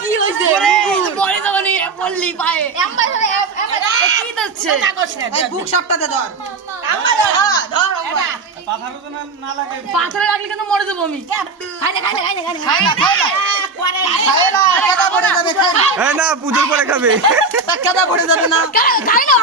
কি হয়েছে পরে যখন বললি পায়ে কি দিচ্ছে বুক সাপটাতে ধর পাথরে লাগলে কিন্তু মরে যাবো আমি না পুজোর পরে খাবে কেদা পড়ে যাবে না খাই না